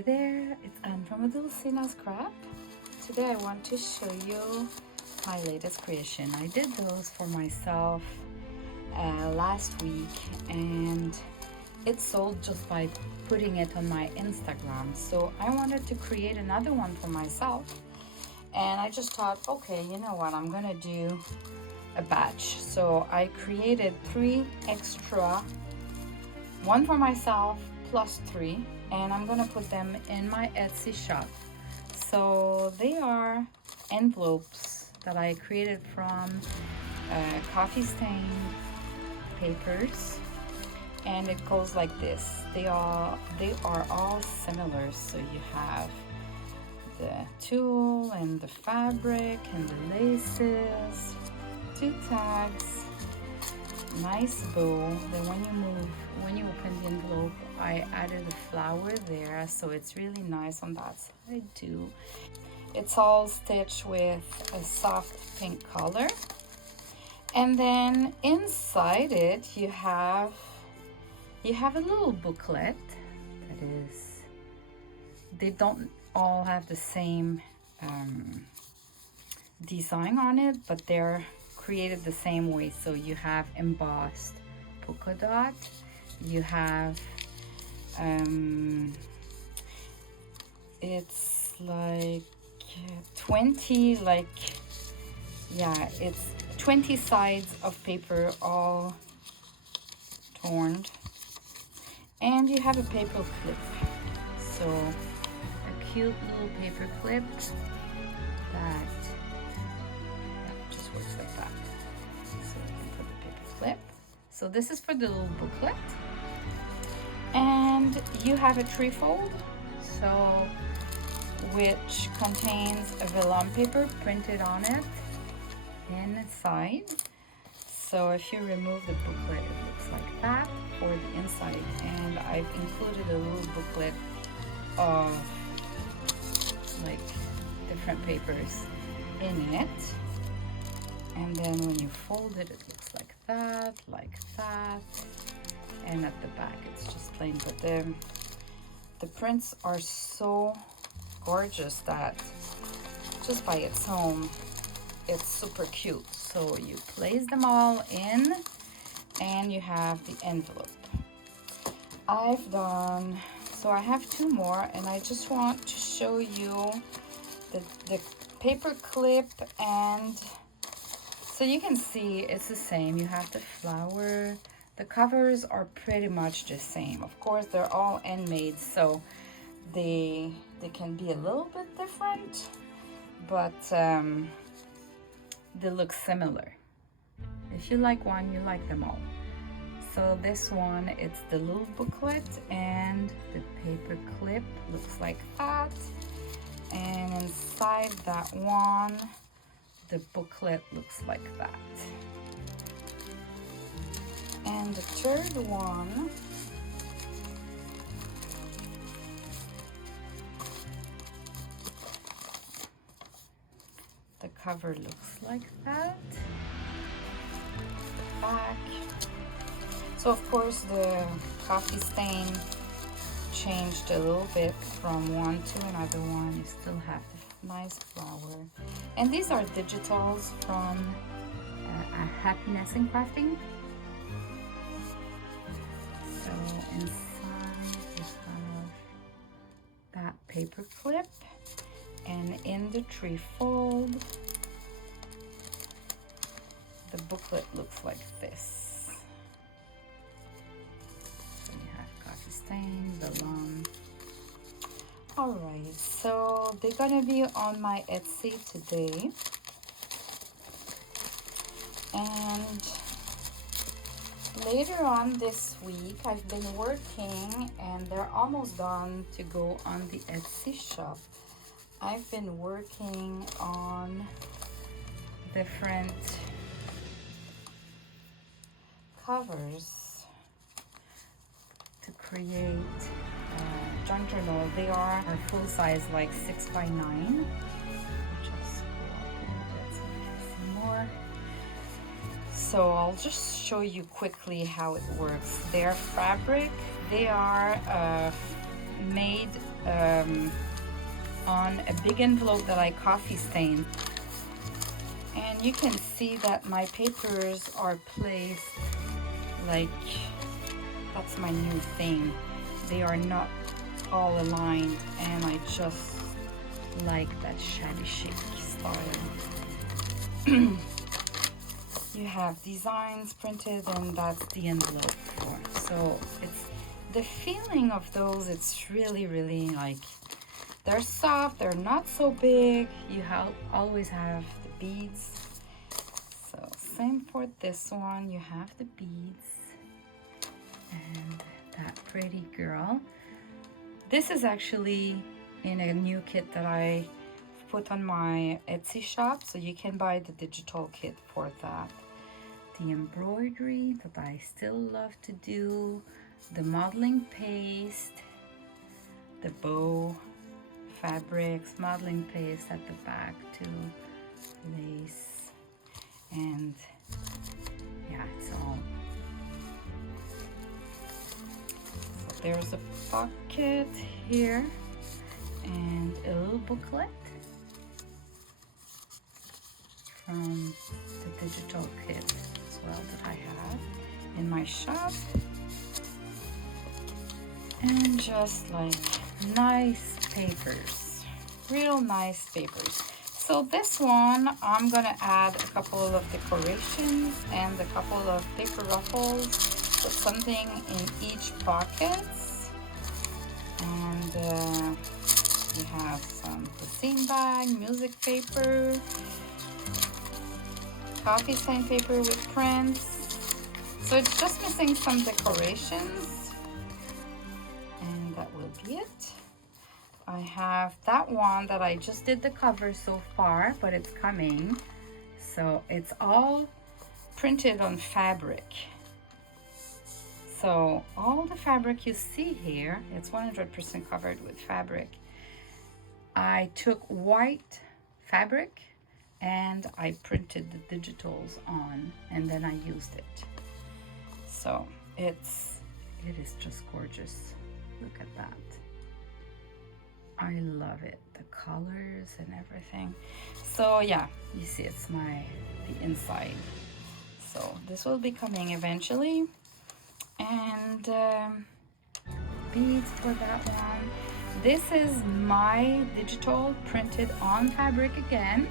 Hi there, I'm from Odulcina Scrap. Today I want to show you my latest creation. I did those for myself last week and it sold just by putting it on my Instagram. So I wanted to create another one for myself and I just thought, okay, you know what, I'm gonna do a batch. So I created 3 extra, one for myself plus 3, and I'm gonna put them in my Etsy shop. So they are envelopes that I created from coffee stain papers, and it goes like this. They are all similar. So you have the tulle and the fabric and the laces, 2 tags, nice bow. Then when you open the envelope, I added a flower there, so it's really nice on that side too. It's all stitched with a soft pink color, and then inside it you have a little booklet that is, they don't all have the same design on it, but they're created the same way. So you have embossed polka dot, you have it's like 20, it's 20 sides of paper all torn, and you have a paper clip. So a cute little paper clip that just works like that. So you can put the paper clip. So this is for the little booklet. And you have a trifold, so which contains a vellum paper printed on it inside. So if you remove the booklet, it looks like that for the inside. And I've included a little booklet of like different papers in it. And then when you fold it, it looks like that, and at the back it's just plain. But the prints are so gorgeous that just by its own it's super cute. So you place them all in and you have the envelope. So I have 2 more, and I just want to show you the paper clip, and so you can see it's the same. You have the flower. The covers are pretty much the same. Of course, they're all handmade, so they can be a little bit different, but they look similar. If you like one, you like them all. So this one, it's the little booklet, and the paper clip looks like that. And inside that one, the booklet looks like that. And the third one, the cover looks like that. Back. So of course the coffee stain changed a little bit from one to another one. You still have the nice flower. And these are digitals from Happiness in Crafting. So inside you have that paper clip, and in the trifold the booklet looks like this. So you have coffee stain, vellum. Alright, so they're gonna be on my Etsy today, and later on this week I've been working, and they're almost done to go on the Etsy shop. I've been working on different covers to create junk journal. They are full size, like 6x9. Just go up a little bit so we can see more. So I'll just show you quickly how it works. Their fabric, they are made on a big envelope that I coffee stained. And you can see that my papers are placed like, that's my new thing. They are not all aligned, and I just like that shabby chic style. You have designs printed, and that's the envelope for. So it's the feeling of those, it's really like, they're soft, they're not so big. You always have the beads. So same for this one, you have the beads and that pretty girl. This is actually in a new kit that I put on my Etsy shop, so you can buy the digital kit for that. The embroidery that I still love to do, the modeling paste, the bow fabrics, modeling paste at the back too, lace, and yeah, it's all. So there's a pocket here and a little booklet from the digital kit as well that I have in my shop. And just like nice papers, real nice papers. So this one, I'm gonna add a couple of decorations and a couple of paper ruffles, put something in each pocket. And you have some cuisine bag, music paper, coffee stain paper with prints. So it's just missing some decorations, and that will be it. I have that one that I just did the cover so far, but it's coming. So it's all printed on fabric. So all the fabric you see here, it's 100% covered with fabric. I took white fabric and I printed the digitals on, and then I used it. So it is just gorgeous. Look at that. I love it, the colors and everything. So yeah, you see it's the inside. So this will be coming eventually. And beads for that one. This is my digital printed on fabric again.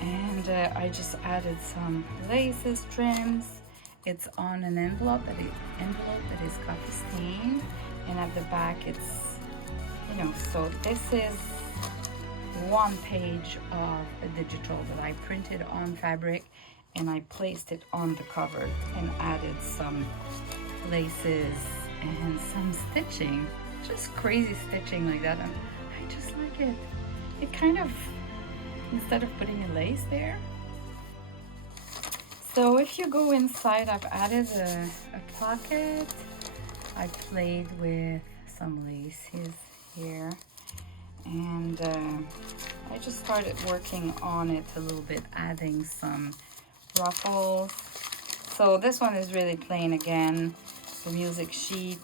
And I just added some laces, trims. It's on an envelope that is coffee stained, and at the back it's, you know, so this is one page of a digital that I printed on fabric, and I placed it on the cover and added some laces and some stitching, just crazy stitching like that. And I just like it. It kind of, instead of putting a lace there. So if you go inside, I've added a pocket. I played with some laces here, and I just started working on it a little bit, adding some ruffles. So this one is really plain again. The music sheet,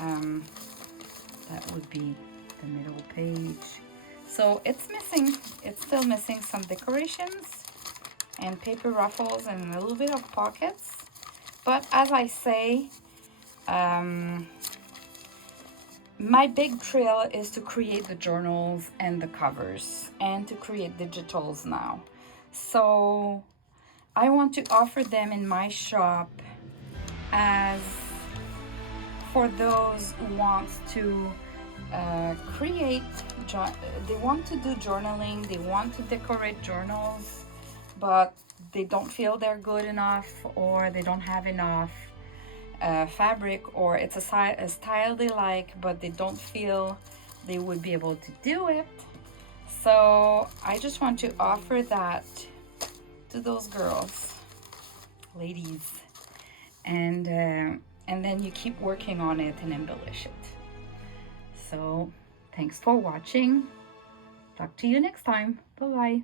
that would be the middle page. So it's still missing some decorations and paper ruffles and a little bit of pockets. But as I say, my big thrill is to create the journals and the covers and to create digitals now. So I want to offer them in my shop as for those who want to create, they want to do journaling, they want to decorate journals, but they don't feel they're good enough, or they don't have enough fabric, or it's a style they like, but they don't feel they would be able to do it. So I just want to offer that to those girls, ladies, and then you keep working on it and embellish it. So thanks for watching. Talk to you next time. Bye-bye.